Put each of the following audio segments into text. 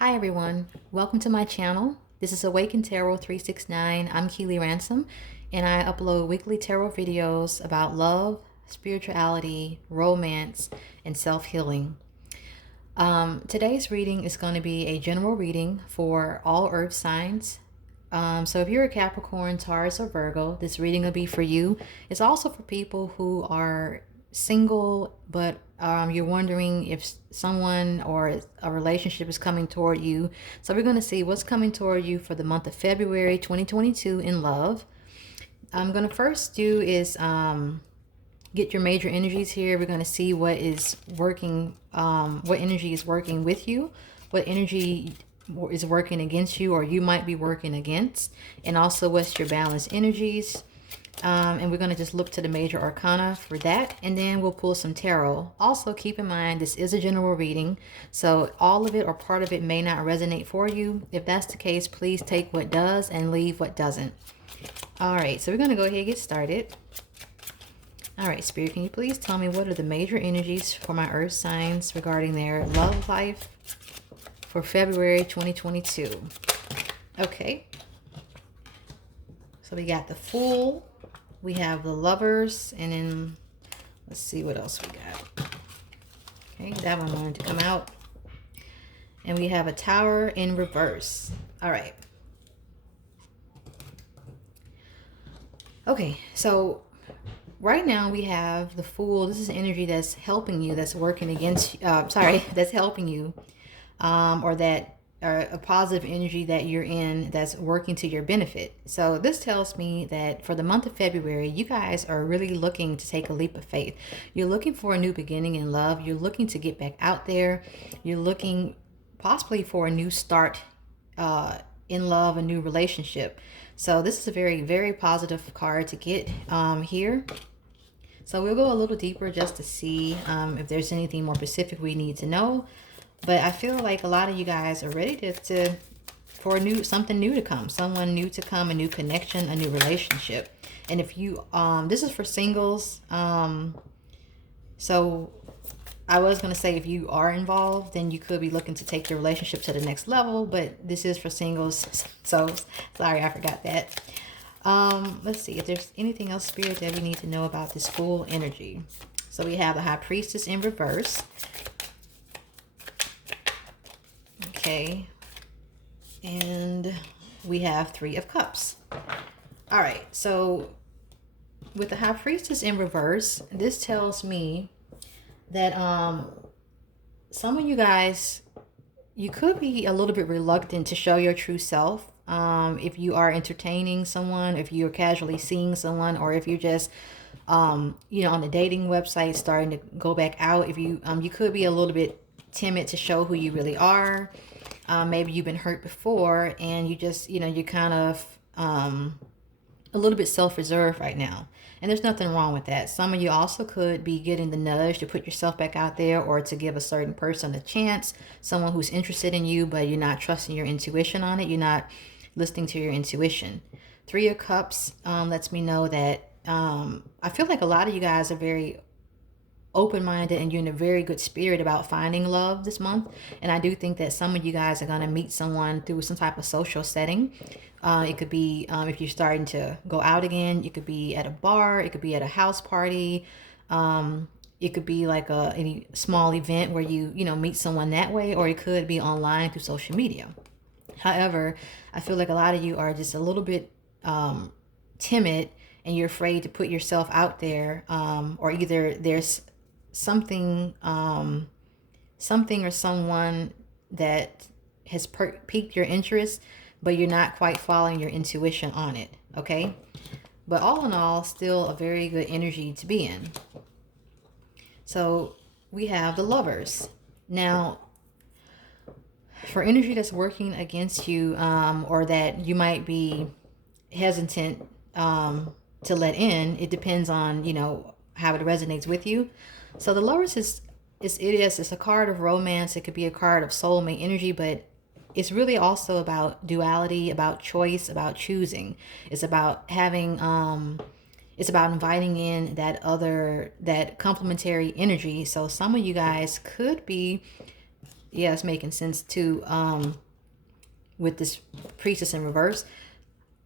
Hi everyone, welcome to my channel. This is Awaken Tarot 369. I'm Keely Ransom and I upload weekly tarot videos about love, spirituality, romance, and self-healing. Today's reading is going to be a general reading for all earth signs. So if you're a Capricorn, Taurus, or Virgo, this reading will be for you. It's also for people who are single, but you're wondering if someone or a relationship is coming toward you. So we're going to see what's coming toward you for the month of February 2022 in love. I'm going to first do is get your major energies here. We're going to see what is working, what energy is working with you, what energy is working against you or you might be working against, and also what's your balanced energies. And we're going to just look to the major arcana for that, and then we'll pull some tarot. Also keep in mind this is a general reading, so all of it or part of it may not resonate for you. If that's the case, please take what does and leave what doesn't. All right, so we're going to go ahead and get started. All right, Spirit, can you please tell me what are the major energies for my earth signs regarding their love life for February 2022? Okay, so we got the Fool, we have the Lovers, and then let's see what else we got. Okay, that one wanted to come out. And we have a Tower in reverse. All right. Okay, so right now we have the Fool. This is energy that's helping you, that's working against, that's helping you, or that a positive energy that you're in that's working to your benefit. So this tells me that for the month of February, you guys are really looking to take a leap of faith. You're looking for a new beginning in love. You're looking to get back out there. You're looking possibly for a new start in love, a new relationship. So this is a very, very positive card to get here. So we'll go a little deeper just to see if there's anything more specific we need to know. But I feel like a lot of you guys are ready for something new to come, someone new to come, a new connection, a new relationship. And if you, this is for singles. So I was going to say if you are involved, then you could be looking to take your relationship to the next level. But this is for singles. So sorry, I forgot that. Let's see if there's anything else, Spirit, that we need to know about this Fool energy. So we have the High Priestess in reverse. Okay, and we have Three of Cups. All right, so with the High Priestess in reverse, this tells me that some of you guys, you could be a little bit reluctant to show your true self. If you are entertaining someone, if you're casually seeing someone, or if you're just on the dating website starting to go back out, if you you could be a little bit timid to show who you really are. Maybe you've been hurt before and you just, you're kind of a little bit self-reserved right now. And there's nothing wrong with that. Some of you also could be getting the nudge to put yourself back out there or to give a certain person a chance, someone who's interested in you, but you're not trusting your intuition on it. You're not listening to your intuition. Three of Cups lets me know that I feel like a lot of you guys are very open-minded and you're in a very good spirit about finding love this month. And I do think that some of you guys are going to meet someone through some type of social setting. It could be if you're starting to go out again, it could be at a bar, it could be at a house party, it could be like any small event where you meet someone that way, or it could be online through social media. However, I feel like a lot of you are just a little bit timid and you're afraid to put yourself out there, or either there's something or someone that has piqued your interest, but you're not quite following your intuition on it. Okay, but all in all, still a very good energy to be in. So we have the Lovers. Now for energy that's working against you, or that you might be hesitant to let in, it depends on how it resonates with you. So the Lovers it's a card of romance. It could be a card of soulmate energy, but it's really also about duality, about choice, about choosing. It's about having it's about inviting in that complementary energy. So some of you guys could be Yeah, it's making sense too. With this priestess in reverse,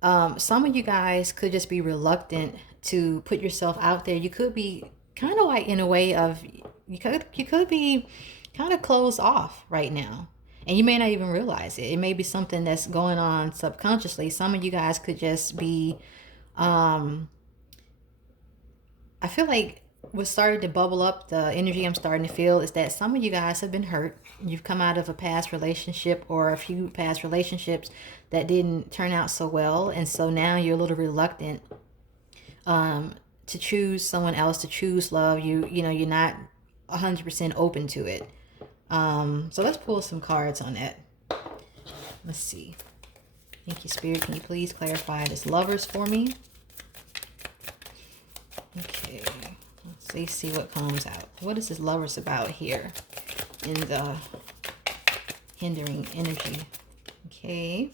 some of you guys could just be reluctant to put yourself out there. You could be kind of like in a way of you could be kind of closed off right now. And you may not even realize it. It may be something that's going on subconsciously. Some of you guys could just be I feel like what's starting to bubble up, the energy I'm starting to feel, is that some of you guys have been hurt. You've come out of a past relationship or a few past relationships that didn't turn out so well. And so now you're a little reluctant to choose someone else, to choose love. You know, you're not 100% open to it. So let's pull some cards on that. Let's see. Thank you, Spirit. Can you please clarify this Lovers for me? Okay, let's see what comes out. What is this Lovers about here in the hindering energy? Okay,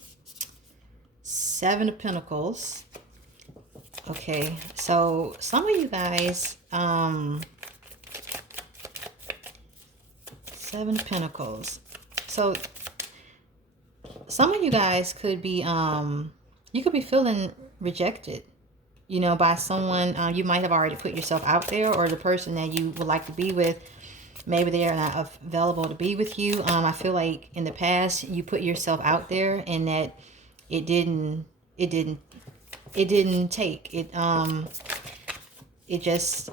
Seven of Pentacles. Okay, so some of you guys, Seven of Pentacles. So some of you guys could be, you could be feeling rejected, you know, by someone. You might have already put yourself out there, or the person that you would like to be with, maybe they are not available to be with you. I feel like in the past you put yourself out there and that it didn't take it. It just,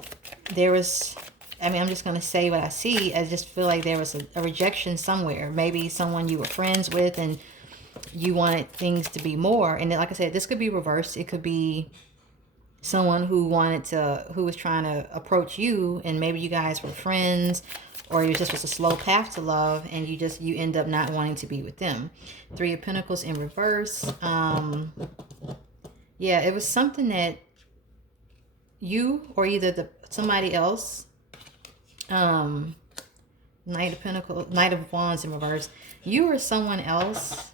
there was, I mean, I'm just going to say what I see. I just feel like there was a rejection somewhere. Maybe someone you were friends with and you wanted things to be more. And then, like I said, this could be reversed. It could be someone who was trying to approach you, and maybe you guys were friends, or it just was a slow path to love, and you end up not wanting to be with them. Three of Pentacles in reverse. Yeah, it was something that you, or either somebody else, Knight of Pentacles, Knight of Wands in reverse, you or someone else.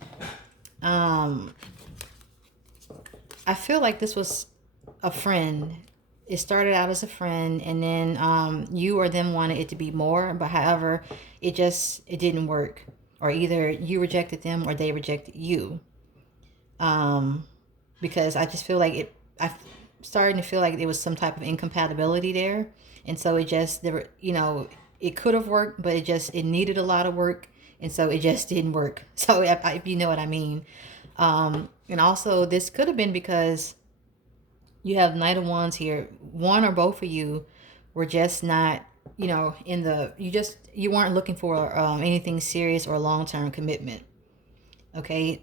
I feel like this was a friend. It started out as a friend, and then you or them wanted it to be more, but however, it didn't work, or either you rejected them or they rejected you. Because I just feel like I'm starting to feel like there was some type of incompatibility there, and so it could have worked, but it needed a lot of work, and so it just didn't work. So if you know what I mean. And also this could have been because you have Knight of Wands here. One or both of you were just not, you weren't looking for anything serious or long-term commitment. Okay.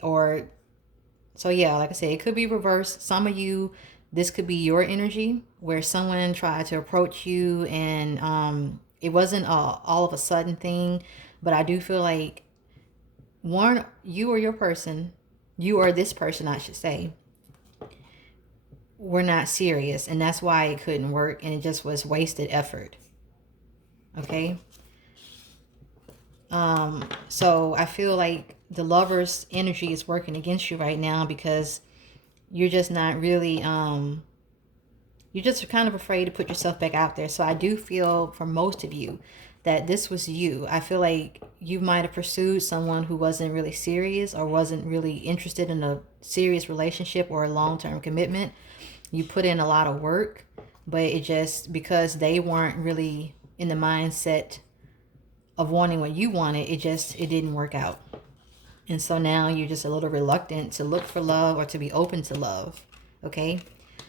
So yeah, like I said, it could be reversed. Some of you, this could be your energy where someone tried to approach you, and it wasn't all of a sudden thing, but I do feel like you or this person, I should say, were not serious, and that's why it couldn't work, and it just was wasted effort. Okay. So I feel like the Lover's energy is working against you right now, because you're just not really, you're just kind of afraid to put yourself back out there. So I do feel for most of you that this was you. I feel like you might have pursued someone who wasn't really serious, or wasn't really interested in a serious relationship or a long-term commitment. You put in a lot of work, but it just, because they weren't really in the mindset of wanting what you wanted, it didn't work out. And so now you're just a little reluctant to look for love or to be open to love. Okay.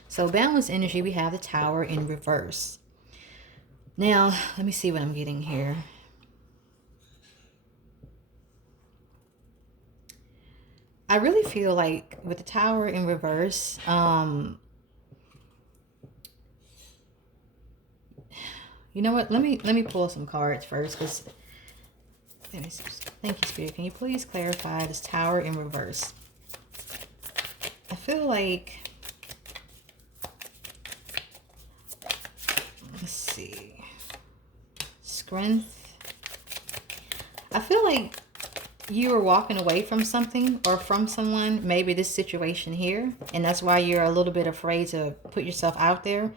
So balance energy, we have the Tower in reverse. Now, let me see what I'm getting here. I really feel like with the Tower in reverse, you know what? Let me pull some cards first, because thank you, Spirit. Can you please clarify this Tower in reverse? I feel like, let's see, strength. I feel like you were walking away from something or from someone, maybe this situation here, and that's why you're a little bit afraid to put yourself out there,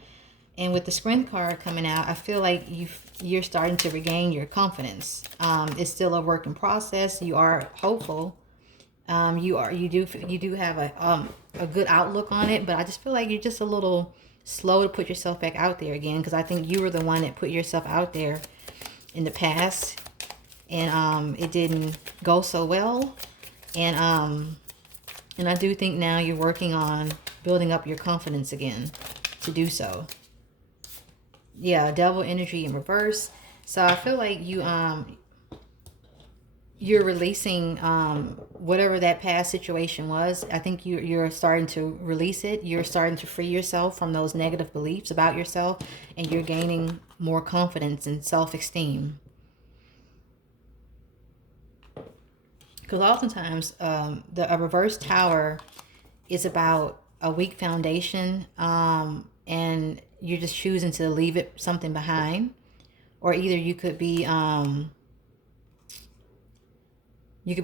And with the Strength card coming out, I feel like you're starting to regain your confidence. It's still a work in process. You are hopeful. You do have a good outlook on it, but I just feel like you're just a little slow to put yourself back out there again, because I think you were the one that put yourself out there in the past, and it didn't go so well. And I do think now you're working on building up your confidence again to do so. Yeah, devil energy in reverse. So I feel like you're releasing whatever that past situation was. I think you're starting to release it. You're starting to free yourself from those negative beliefs about yourself, and you're gaining more confidence and self-esteem. Because oftentimes a reverse tower is about a weak foundation, and you're just choosing to leave something behind. Or either you could be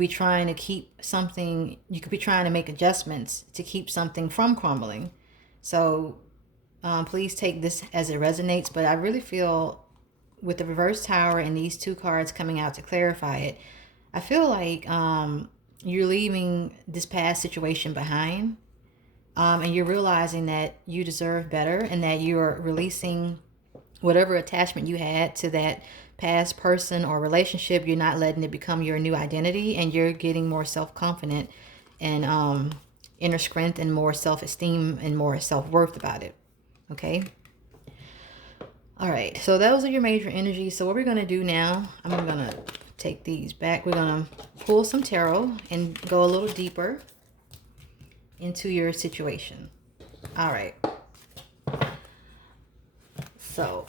trying to keep something, you could be trying to make adjustments to keep something from crumbling. So please take this as it resonates. But I really feel with the reverse tower and these two cards coming out to clarify it, I feel like you're leaving this past situation behind, and you're realizing that you deserve better, and that you're releasing whatever attachment you had to that past person or relationship. You're not letting it become your new identity, and you're getting more self-confident and inner strength and more self-esteem and more self-worth about it. Okay. All right. So those are your major energies. So what we're going to do now, I'm going to take these back. We're going to pull some tarot and go a little deeper into your situation. All right. So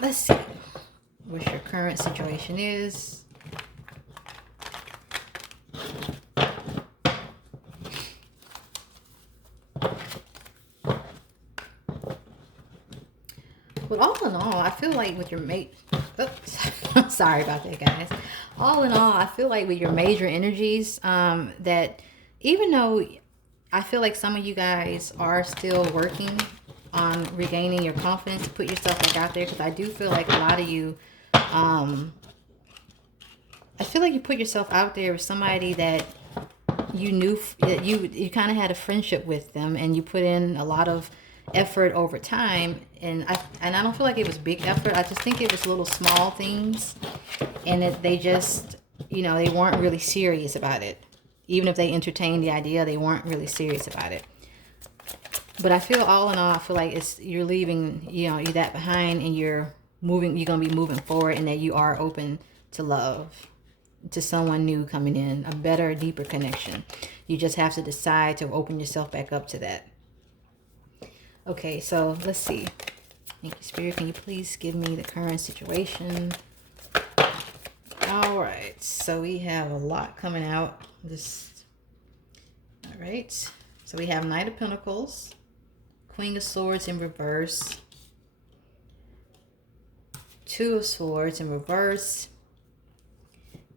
let's see what your current situation is. But all in all, I feel like with your mate, oops, sorry about that, guys. All in all, I feel like with your major energies, that even though I feel like some of you guys are still working on regaining your confidence to put yourself back out there, because I do feel like a lot of you, I feel like you put yourself out there with somebody that you knew, that you kind of had a friendship with them, and you put in a lot of effort over time, and I don't feel like it was big effort. I just think it was little small things, and that they just, they weren't really serious about it. Even if they entertained the idea, they weren't really serious about it. But I feel all in all, I feel like you're leaving, that behind, and you're going to be moving forward, and that you are open to love, to someone new coming in, a better, deeper connection. You just have to decide to open yourself back up to that. Okay, so let's see. Thank you, Spirit. Can you please give me the current situation? All right, so we have a lot coming out. All right, so we have Knight of Pentacles, Queen of Swords in reverse, Two of Swords in reverse,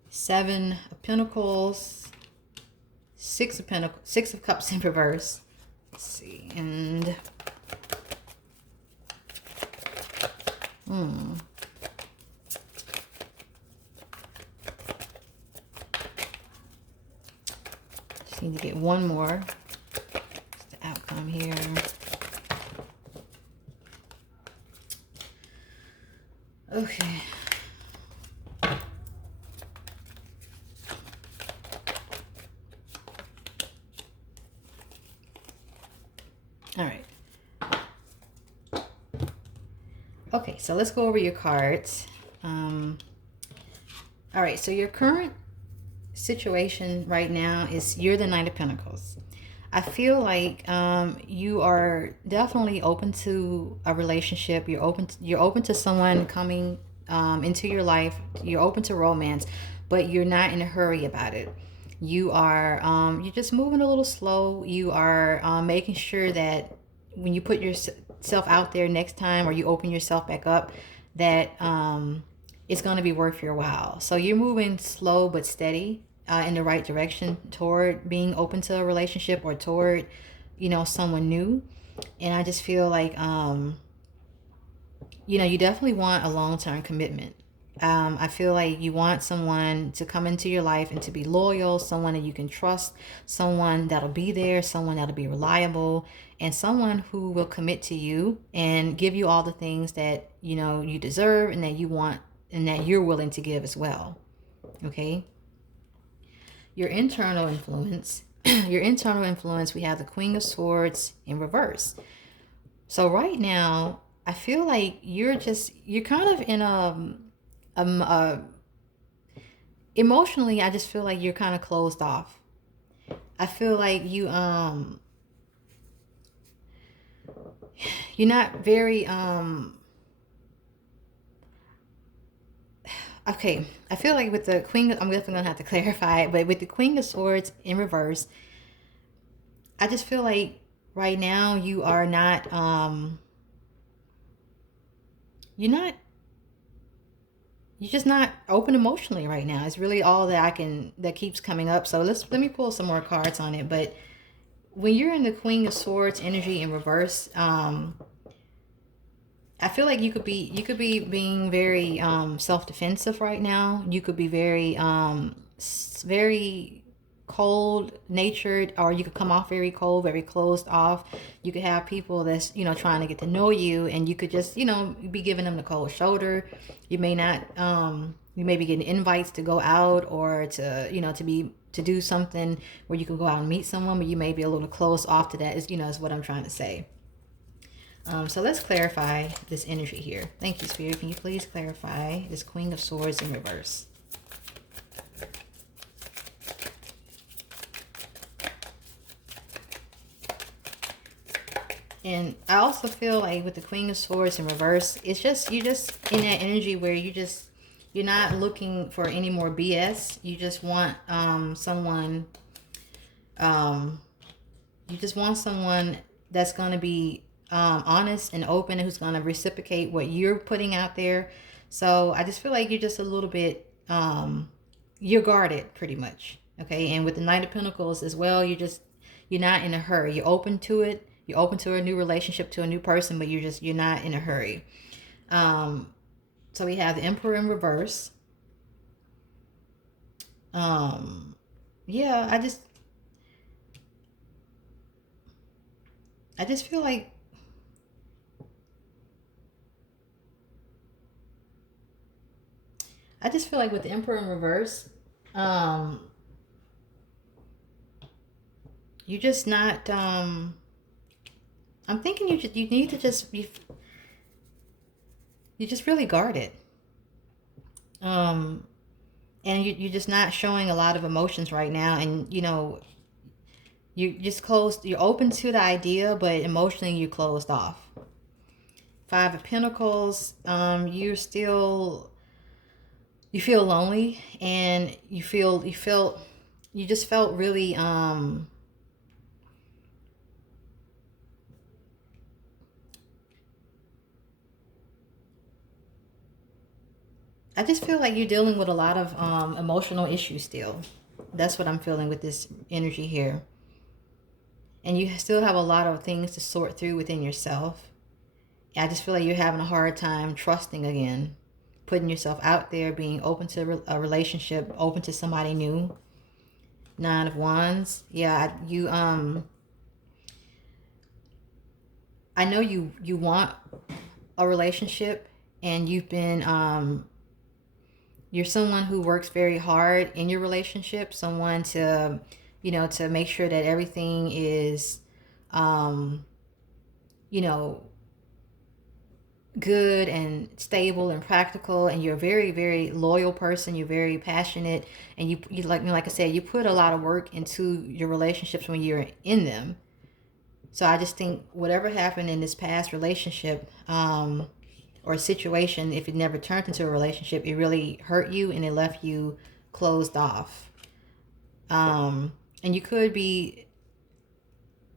Seven of Pentacles, Six of Cups in reverse. Let's see, and just need to get one more. What's the outcome here? Okay. All right. Okay, so let's go over your cards. All right, so your current situation right now is you're the Knight of Pentacles. I feel like you are definitely open to a relationship. You're open to someone coming into your life. You're open to romance, but you're not in a hurry about it. You are you're just moving a little slow. You are making sure that when you put yourself out there next time, or you open yourself back up, that it's going to be worth your while. So you're moving slow but steady in the right direction toward being open to a relationship, or toward, someone new. And I just feel like you definitely want a long-term commitment. I feel like you want someone to come into your life and to be loyal, someone that you can trust, someone that'll be there, someone that'll be reliable, and someone who will commit to you and give you all the things that you deserve and that you want and that you're willing to give as well. Okay? Your internal influence, we have the Queen of Swords in reverse. So right now, I feel like you're kind of in emotionally, I just feel like you're kind of closed off. I feel like you're not very okay. I feel like with the Queen, I'm definitely gonna have to clarify it, but with the Queen of Swords in reverse, I just feel like right now you are not you're just not open emotionally right now. It's really all that keeps coming up. So let me pull some more cards on it. But when you're in the Queen of Swords energy in reverse, I feel like you could be being very self-defensive right now. You could be very very cold natured, or you could come off very cold, very closed off. You could have people that's trying to get to know you, and you could just be giving them the cold shoulder. You may not you may be getting invites to go out, or to do something where you can go out and meet someone, but you may be a little closed off to that, is what I'm trying to say. So let's clarify this energy here. Thank you, Spirit. Can you please clarify this Queen of Swords in reverse? And I also feel like with the Queen of Swords in reverse, you're just in that energy where you're not looking for any more BS. You just want someone that's going to be honest and open, and who's going to reciprocate what you're putting out there. So I just feel like you're just a little bit you're guarded pretty much. Okay. And with the Knight of Pentacles as well, you're not in a hurry. You're open to it. You're open to a new relationship, to a new person, but you're not in a hurry. So we have the Emperor in reverse. Yeah, I just feel like with the Emperor in reverse, you're just not I'm thinking you need to you just really guard it. And you're just not showing a lot of emotions right now, and you just closed. You're open to the idea, but emotionally you're closed off. Five of Pentacles. You feel lonely, and you just felt really I just feel like you're dealing with a lot of emotional issues still. That's what I'm feeling with this energy here. And you still have a lot of things to sort through within yourself. I just feel like you're having a hard time trusting again, putting yourself out there, being open to a relationship, open to somebody new. Nine of Wands. Yeah, I know you want a relationship, and you've been you're someone who works very hard in your relationship, someone to to make sure that everything is good and stable and practical, and you're a very, very loyal person. You're very passionate, and you like I said, you put a lot of work into your relationships when you're in them. So I just think whatever happened in this past relationship or situation, if it never turned into a relationship, it really hurt you and it left you closed off. And you could be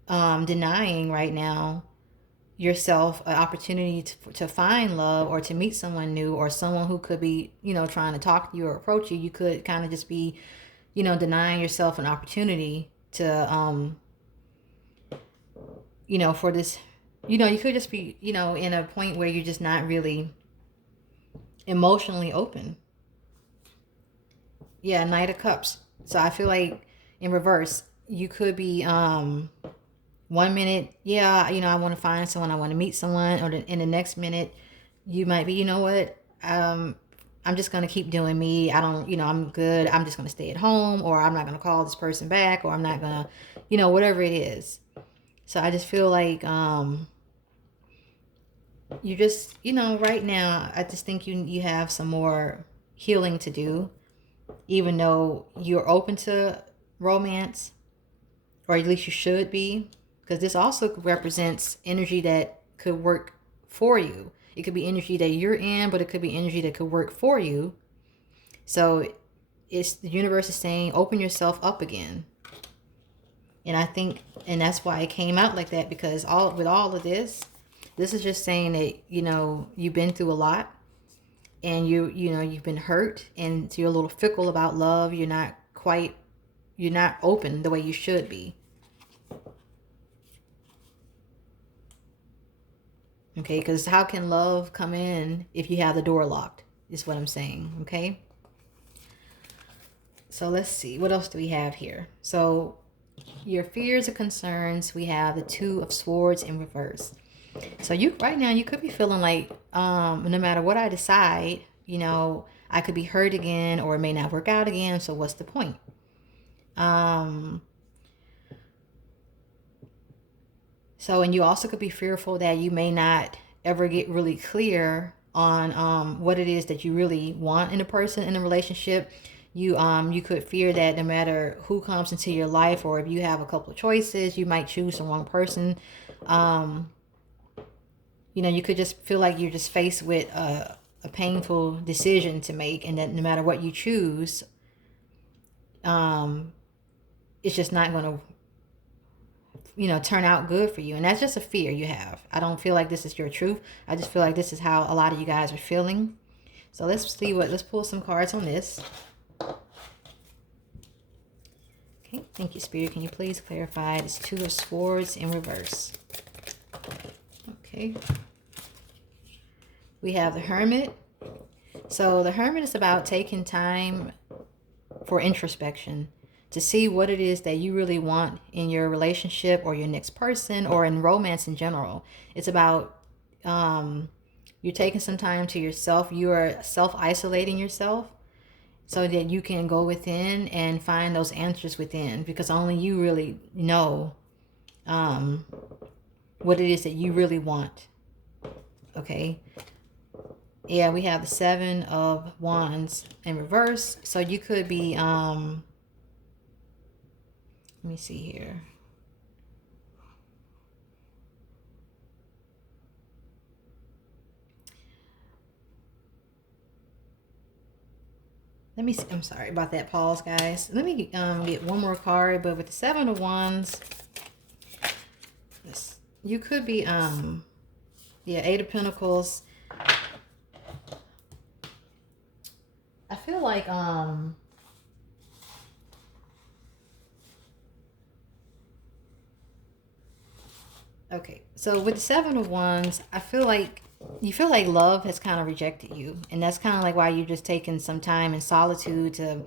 denying right now yourself an opportunity to find love, or to meet someone new, or someone who could be trying to talk to you or approach you. You could kind of just be denying yourself an opportunity to for this You know, you could just be, you know, in a point where you're just not really emotionally open. Yeah, Knight of Cups. So I feel like in reverse, you could be 1 minute, yeah, you know, I want to find someone, I want to meet someone, or in the next minute, you might be, you know what, I'm just gonna keep doing me. I don't, you know, I'm good. I'm just gonna stay at home, or I'm not gonna call this person back, or I'm not gonna, you know, whatever it is. So I just feel like you just, you know, right now, I just think you have some more healing to do, even though you're open to romance, or at least you should be, because this also represents energy that could work for you. It could be energy that you're in, but it could be energy that could work for you. So it's the universe is saying, open yourself up again. And I think, and that's why it came out like that, because all of this, this is just saying that, you know, you've been through a lot, and you know, you've been hurt, and you're a little fickle about love. You're not open the way you should be. Okay, because how can love come in if you have the door locked, is what I'm saying. Okay, so let's see, what else do we have here? So your fears or concerns, we have the Two of Swords in reverse. So you right now, you could be feeling like no matter what I decide, you know, I could be hurt again, or it may not work out again, so what's the point? So, and you also could be fearful that you may not ever get really clear on what it is that you really want in a person, in a relationship. You could fear that no matter who comes into your life, or if you have a couple of choices, you might choose the wrong person. You know, you could just feel like you're just faced with a painful decision to make, and that no matter what you choose, it's just not going to, you know, turn out good for you. And that's just a fear you have. I don't feel like this is your truth. I just feel like this is how a lot of you guys are feeling. So let's pull some cards on this. Okay, thank you, Spirit. Can you please clarify this Two of Swords in reverse? Okay. We have the Hermit. So the Hermit is about taking time for introspection, to see what it is that you really want in your relationship, or your next person, or in romance in general. It's about you're taking some time to yourself. You are self-isolating yourself so that you can go within and find those answers within, because only you really know what it is that you really want. Okay. Yeah, we have the Seven of Wands in reverse. So you could be let me see here. Let me see. I'm sorry about that pause, guys. Let me get one more card. But with the Seven of Wands, you could be yeah, Eight of Pentacles. I feel like okay, so with the Seven of Wands, I feel like you feel like love has kind of rejected you, and that's kind of like why you're just taking some time in solitude to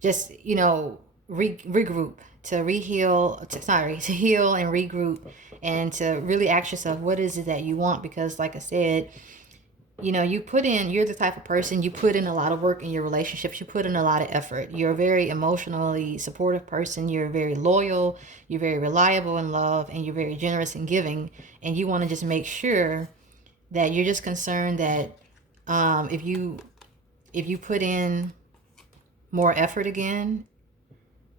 just, you know, regroup, to reheal, to heal and regroup, and to really ask yourself, what is it that you want? Because like I said, you know, you're the type of person, you put in a lot of work in your relationships, you put in a lot of effort, you're a very emotionally supportive person, you're very loyal, you're very reliable in love, and you're very generous in giving. And you want to just make sure that you're just concerned that if you put in more effort again,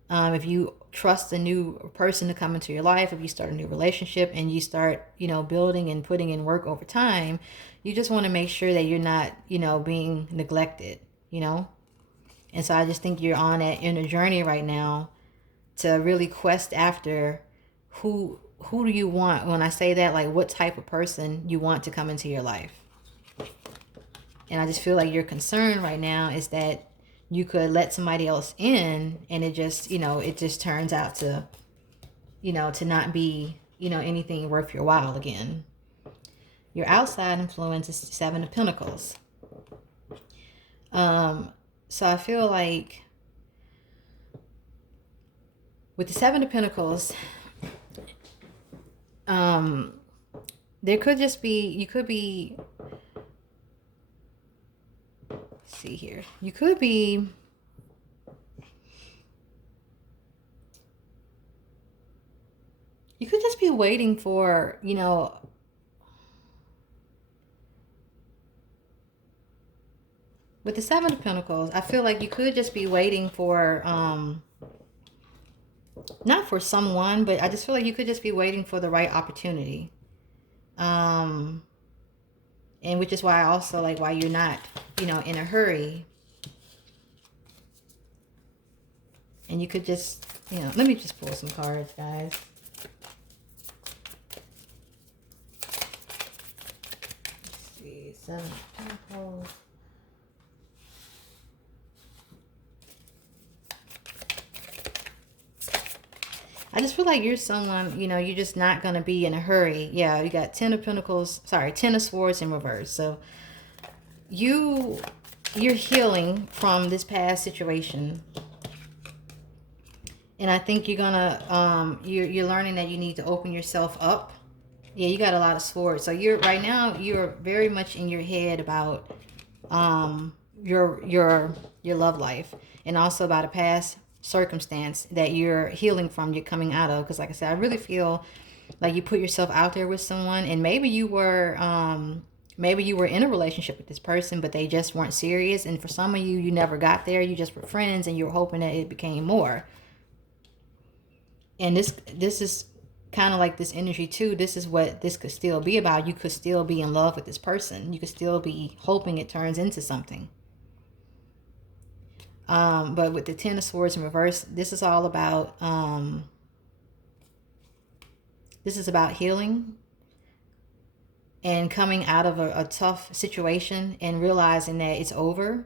if you trust a new person to come into your life, if you start a new relationship and you start, you know, building and putting in work over time, you just want to make sure that you're not, you know, being neglected, you know. And so I just think you're on that inner journey right now to really quest after who do you want. When I say that, like, what type of person you want to come into your life. And I just feel like your concern right now is that you could let somebody else in, and it just, you know, it just turns out to, you know, to not be anything worth your while again. Your outside influence is Seven of Pentacles. So I feel like with the Seven of Pentacles, there could just be, you could be, let's see here, you could just be waiting for, with the Seven of Pentacles, I feel like you could just be waiting for, not for someone, but I just feel like you could just be waiting for the right opportunity. And which is why I also like why you're not, in a hurry. And you could just, let me just pull some cards, guys. Let's see, Seven of Pentacles. I just feel like you're someone, you're just not going to be in a hurry. Yeah, you got Ten of Pentacles, sorry, Ten of Swords in reverse. So you're healing from this past situation. And I think you're going to, you're learning that you need to open yourself up. Yeah, you got a lot of swords. So right now, you're very much in your head about your love life. And also about a past circumstance that you're healing from, you're coming out of. Because like I said, I really feel like you put yourself out there with someone, and maybe you were in a relationship with this person, but they just weren't serious. And for some of you, you never got there. You just were friends, and you were hoping that it became more. And this is kind of like this energy too. This is what this could still be about. You could still be in love with this person. You could still be hoping it turns into something. But with the Ten of Swords in reverse, this is all about, this is about healing and coming out of a tough situation and realizing that it's over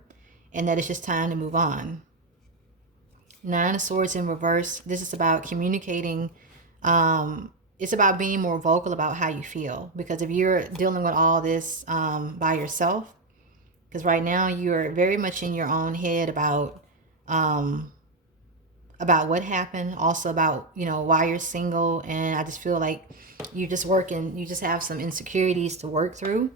and that it's just time to move on. Nine of Swords in reverse, this is about communicating. It's about being more vocal about how you feel. Because if you're dealing with all this by yourself, because right now you're very much in your own head about what happened, also about, why you're single. And I just feel like you just have some insecurities to work through.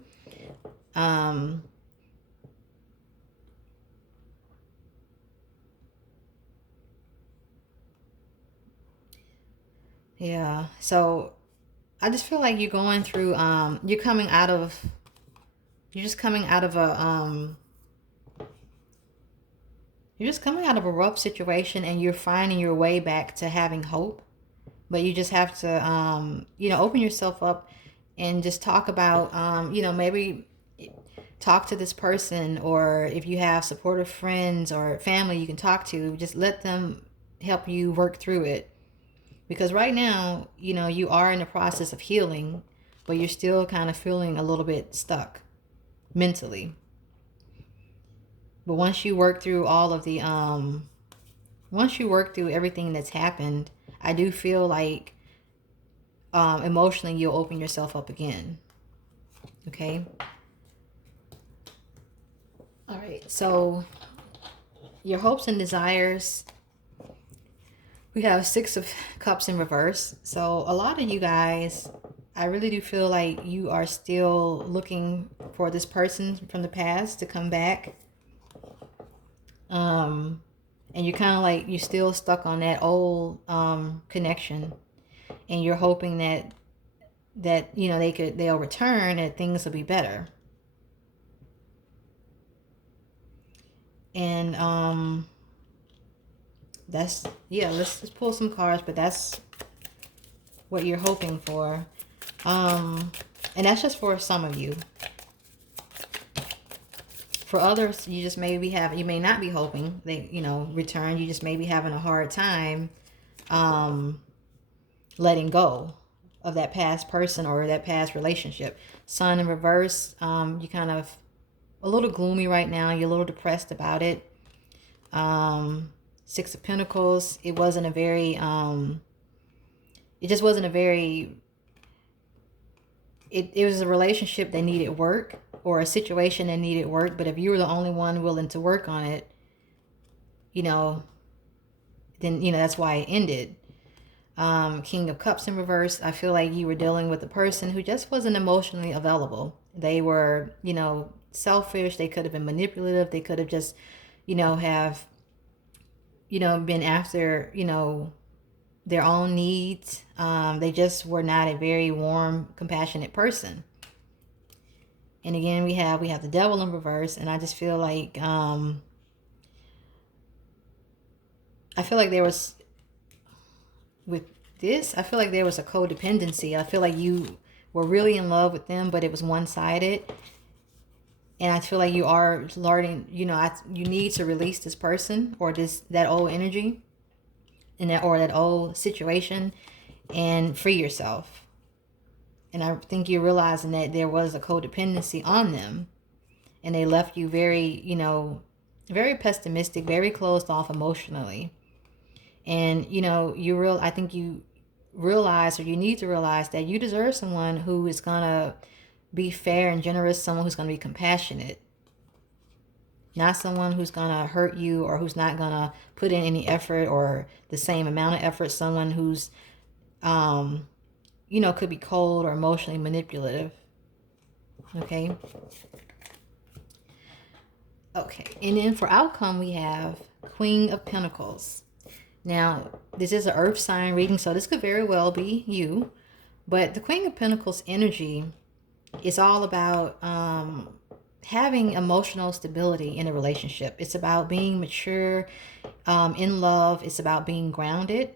Yeah, so I just feel like you're going through, you're just coming out of a rough situation, and you're finding your way back to having hope. But you just have to, open yourself up and just talk about, maybe talk to this person, or if you have supportive friends or family you can talk to, just let them help you work through it. Because right now, you are in the process of healing, but you're still kind of feeling a little bit stuck mentally. But once you work through all of the, once you work through everything that's happened, I do feel like emotionally you'll open yourself up again. Okay? All right, so your hopes and desires. We have Six of Cups in reverse. So a lot of you guys, I really do feel like you are still looking for this person from the past to come back. And you're kind of like, you're still stuck on that old connection. And you're hoping that they'll return and things will be better. And let's just pull some cards, but that's what you're hoping for. And that's just for some of you. For others, you just maybe you may not be hoping they, return. You just may be having a hard time letting go of that past person or that past relationship. Sun in reverse, you kind of a little gloomy right now. You're a little depressed about it. Six of Pentacles, it just wasn't a very it was a relationship that needed work, or a situation that needed work. But if you were the only one willing to work on it, you know, then, you know, that's why it ended. King of Cups in reverse. I feel like you were dealing with a person who just wasn't emotionally available. They were, you know, selfish. They could have been manipulative. They could have just, you know, have, you know, been after, you know, their own needs. They just were not a very warm, compassionate person. And again, we have the Devil in reverse, and I just feel like I feel like there was, with this, I feel like there was a codependency. I feel like you were really in love with them, but it was one-sided. And I feel like you are learning, you know, you need to release this person, or that old energy, and that old situation, and free yourself. And I think you're realizing that there was a codependency on them, and they left you very, you know, very pessimistic, very closed off emotionally. And, you know, I think you realize, or you need to realize, that you deserve someone who is going to be fair and generous, someone who's going to be compassionate. Not someone who's going to hurt you, or who's not going to put in any effort or the same amount of effort. Someone who's, you know, could be cold or emotionally manipulative. Okay. Okay. And then for outcome, we have Queen of Pentacles. Now, this is an earth sign reading, so this could very well be you. But the Queen of Pentacles energy is all about having emotional stability in a relationship. It's about being mature in love. It's about being grounded.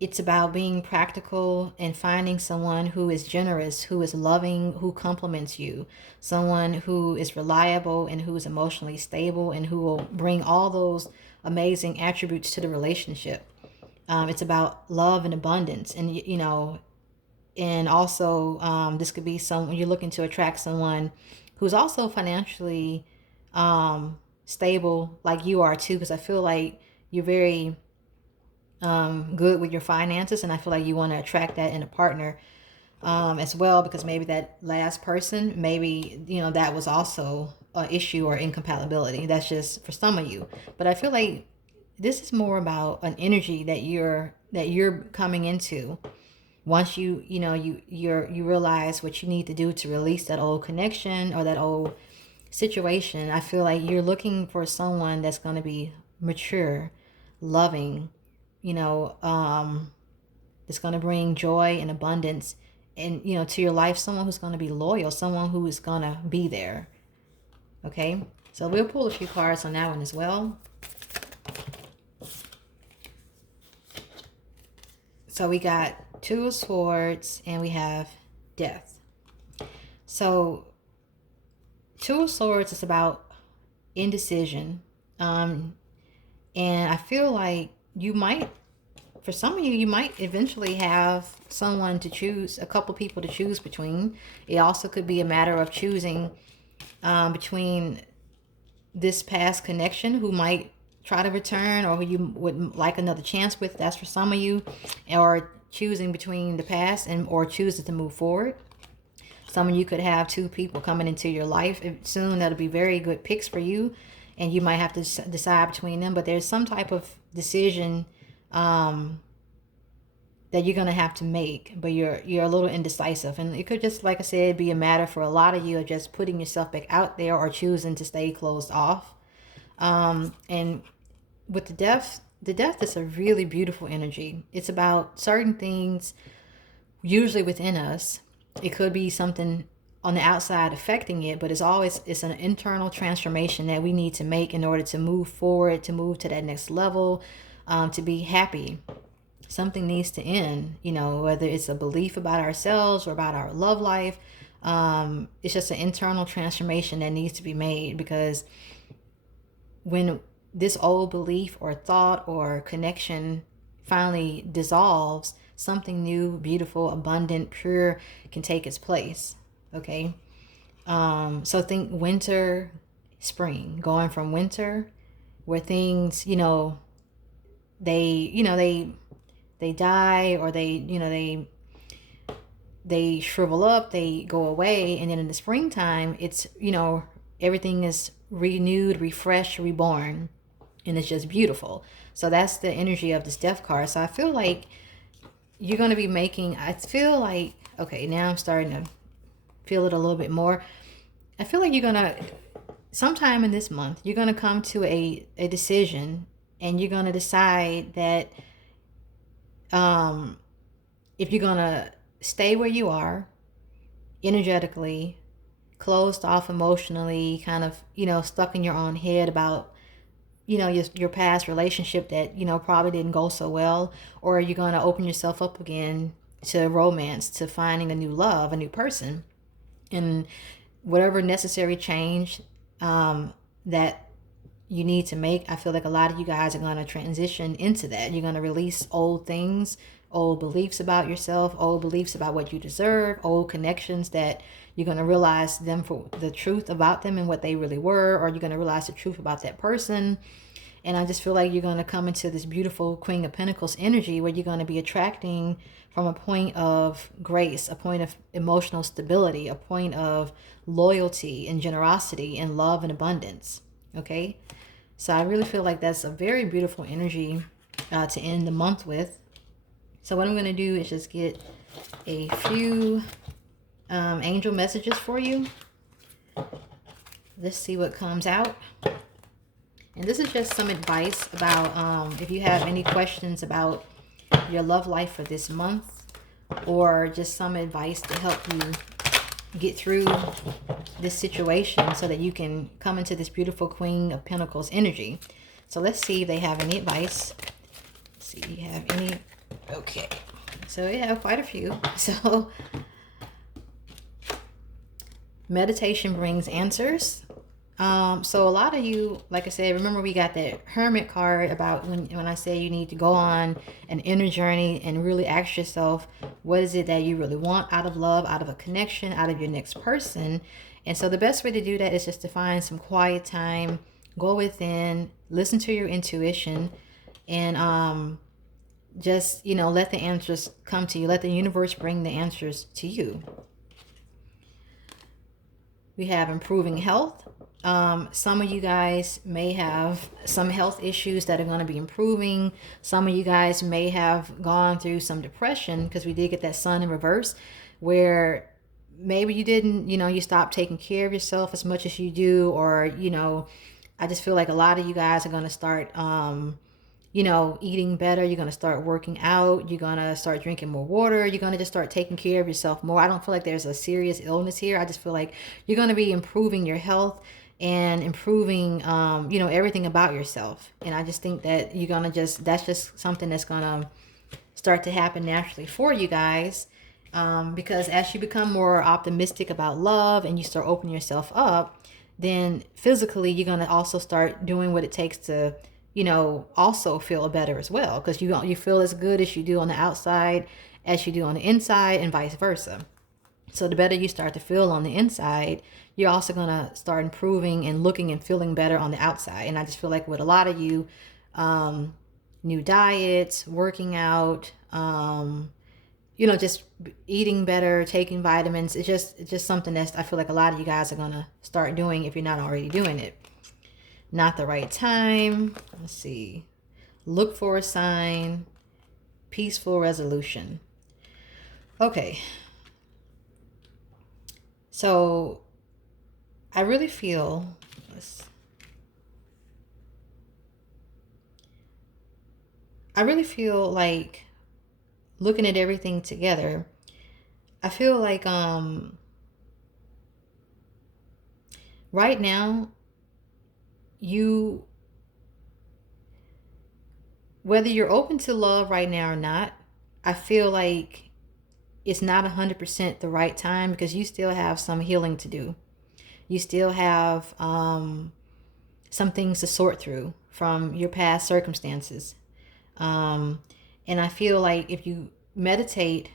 It's about being practical and finding someone who is generous, who is loving, who compliments you. Someone who is reliable and who is emotionally stable, and who will bring all those amazing attributes to the relationship. It's about love and abundance. And, you know, and also this could be you're looking to attract someone who's also financially stable, like you are too, because I feel like you're very good with your finances, and I feel like you want to attract that in a partner as well, because maybe that last person, maybe, you know, that was also an issue or incompatibility. That's just for some of you. But I feel like this is more about an energy that you're coming into. Once you realize what you need to do to release that old connection or that old situation, I feel like you're looking for someone that's going to be mature, loving, you know, that's going to bring joy and abundance, and, you know, to your life. Someone who's going to be loyal, someone who is going to be there. Okay, so we'll pull a few cards on that one as well. So we got Two of Swords, and we have Death. So Two of Swords is about indecision. And I feel like for some of you, you might eventually have someone to choose, a couple people to choose between. It also could be a matter of choosing between this past connection, who might try to return, or who you would like another chance with. That's for some of you. Or choosing between the past or choosing to move forward. Some of you could have two people coming into your life soon that'll be very good picks for you, and you might have to decide between them. But there's some type of decision that you're going to have to make, but you're a little indecisive. And it could just, like I said, be a matter for a lot of you of just putting yourself back out there, or choosing to stay closed off. And with the death is a really beautiful energy. It's about certain things, usually within us. It could be something on the outside affecting it, but it's an internal transformation that we need to make in order to move forward, to move to that next level, to be happy. Something needs to end, you know, whether it's a belief about ourselves or about our love life. It's just an internal transformation that needs to be made, because when this old belief or thought or connection finally dissolves, something new, beautiful, abundant, pure can take its place. Okay. So think winter, spring, going from winter, where things, you know, they die, or they they shrivel up, they go away, and then in the springtime, it's, you know, everything is renewed, refreshed, reborn, and it's just beautiful. So that's the energy of this Death card. So I feel like you're going to be making, I feel like, okay, now I'm starting to feel it a little bit more. I feel like you're going to, sometime in this month, you're going to come to a decision, and you're going to decide that if you're going to stay where you are energetically, closed off emotionally, kind of, you know, stuck in your own head about, you know, your past relationship that, you know, probably didn't go so well, or you're going to open yourself up again to romance, to finding a new love, a new person, and whatever necessary change that you need to make. I feel like a lot of you guys are going to transition into that. You're going to release old things, old beliefs about yourself, old beliefs about what you deserve, old connections that you're going to realize them for the truth about them and what they really were, or you're going to realize the truth about that person. And I just feel like you're going to come into this beautiful Queen of Pentacles energy where you're going to be attracting from a point of grace, a point of emotional stability, a point of loyalty and generosity and love and abundance. Okay? So I really feel like that's a very beautiful energy to end the month with. So what I'm going to do is just get a few angel messages for you. Let's see what comes out. And this is just some advice about if you have any questions about your love life for this month, or just some advice to help you get through this situation so that you can come into this beautiful Queen of Pentacles energy. So let's see if they have any advice. Let's see if you have any. Okay. So we have quite a few. So meditation brings answers. So a lot of you, like I said, remember we got that Hermit card about when I say you need to go on an inner journey and really ask yourself, what is it that you really want out of love, out of a connection, out of your next person? And so the best way to do that is just to find some quiet time, go within, listen to your intuition, and just, you know, let the answers come to you. Let the universe bring the answers to you. We have improving health. Some of you guys may have some health issues that are going to be improving. Some of you guys may have gone through some depression, because we did get that Sun in reverse, where maybe you didn't, you know, you stopped taking care of yourself as much as you do, or, you know, I just feel like a lot of you guys are going to start, you know, eating better. You're going to start working out. You're going to start drinking more water. You're going to just start taking care of yourself more. I don't feel like there's a serious illness here. I just feel like you're going to be improving your health and improving, you know, everything about yourself. And I just think that you're going to just, that's just something that's going to start to happen naturally for you guys. Because as you become more optimistic about love and you start opening yourself up, then physically you're going to also start doing what it takes to, you know, also feel better as well. Because you feel as good as you do on the outside as you do on the inside, and vice versa. So the better you start to feel on the inside, you're also going to start improving and looking and feeling better on the outside. And I just feel like with a lot of you, new diets, working out, you know, just eating better, taking vitamins, it's just something that I feel like a lot of you guys are going to start doing if you're not already doing it. Not the right time. Let's see. Look for a sign. Peaceful resolution. Okay. So I really feel like looking at everything together, I feel like right now, whether you're open to love right now or not, I feel like it's not 100% the right time, because you still have some healing to do. You still have some things to sort through from your past circumstances. And I feel like if you meditate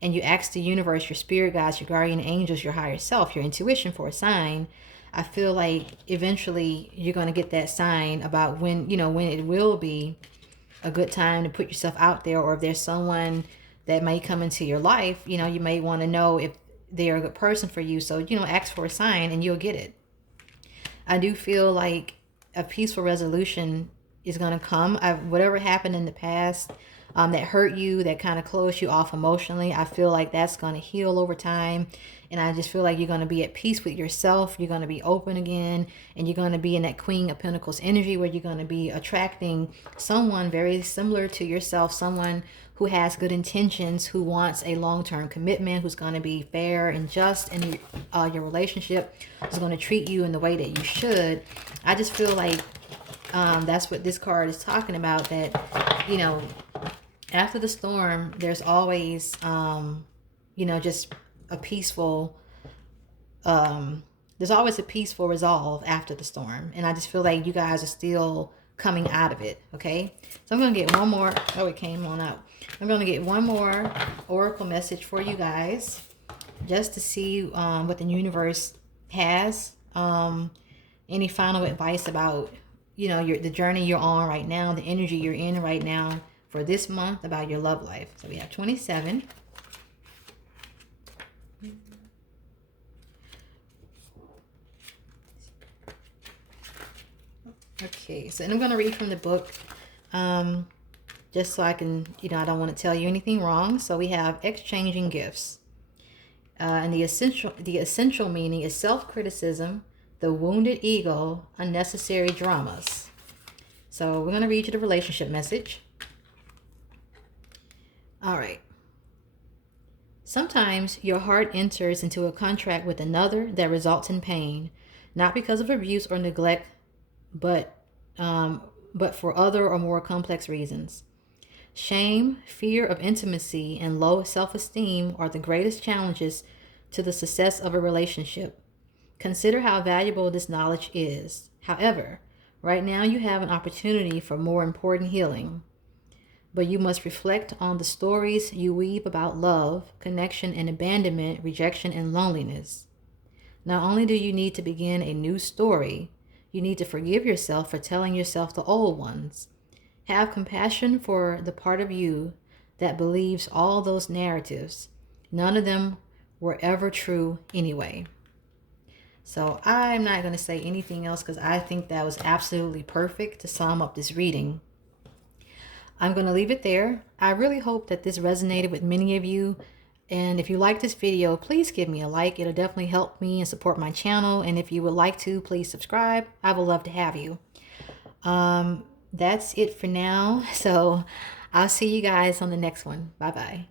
and you ask the universe, your spirit guides, your guardian angels, your higher self, your intuition for a sign, I feel like eventually you're going to get that sign about when, you know, when it will be a good time to put yourself out there, or if there's someone that may come into your life, you know, you may want to know if they're a good person for you. So, you know, ask for a sign and you'll get it. I do feel like a peaceful resolution is going to come. Whatever happened in the past that hurt you, that kind of closed you off emotionally, I feel like that's going to heal over time. And I just feel like you're going to be at peace with yourself. You're going to be open again. And you're going to be in that Queen of Pentacles energy where you're going to be attracting someone very similar to yourself. Someone who has good intentions, who wants a long-term commitment, who's going to be fair and just in your relationship, who's going to treat you in the way that you should. I just feel like that's what this card is talking about, that, you know, after the storm, there's always, you know, just a peaceful, there's always a peaceful resolve after the storm. And I just feel like you guys are still coming out of it, okay? So I'm going to get one more. Oh, it came on out. I'm going to get one more oracle message for you guys just to see what the universe has. Any final advice about, you know, the journey you're on right now, the energy you're in right now for this month, about your love life. So we have 27. Okay, so I'm going to read from the book just so I can, you know, I don't want to tell you anything wrong. So we have exchanging gifts. And the essential meaning is self-criticism, the wounded ego, unnecessary dramas. So we're going to read you the relationship message. All right. Sometimes your heart enters into a contract with another that results in pain, not because of abuse or neglect, but for other or more complex reasons. Shame, fear of intimacy, and low self-esteem are the greatest challenges to the success of a relationship. Consider how valuable this knowledge is. However, right now you have an opportunity for more important healing. But you must reflect on the stories you weave about love, connection and abandonment, rejection and loneliness. Not only do you need to begin a new story, you need to forgive yourself for telling yourself the old ones. Have compassion for the part of you that believes all those narratives. None of them were ever true anyway. So I'm not going to say anything else because I think that was absolutely perfect to sum up this reading. I'm going to leave it there. I really hope that this resonated with many of you. And if you like this video, please give me a like. It'll definitely help me and support my channel. And if you would like to, please subscribe. I would love to have you. That's it for now. So I'll see you guys on the next one. Bye-bye.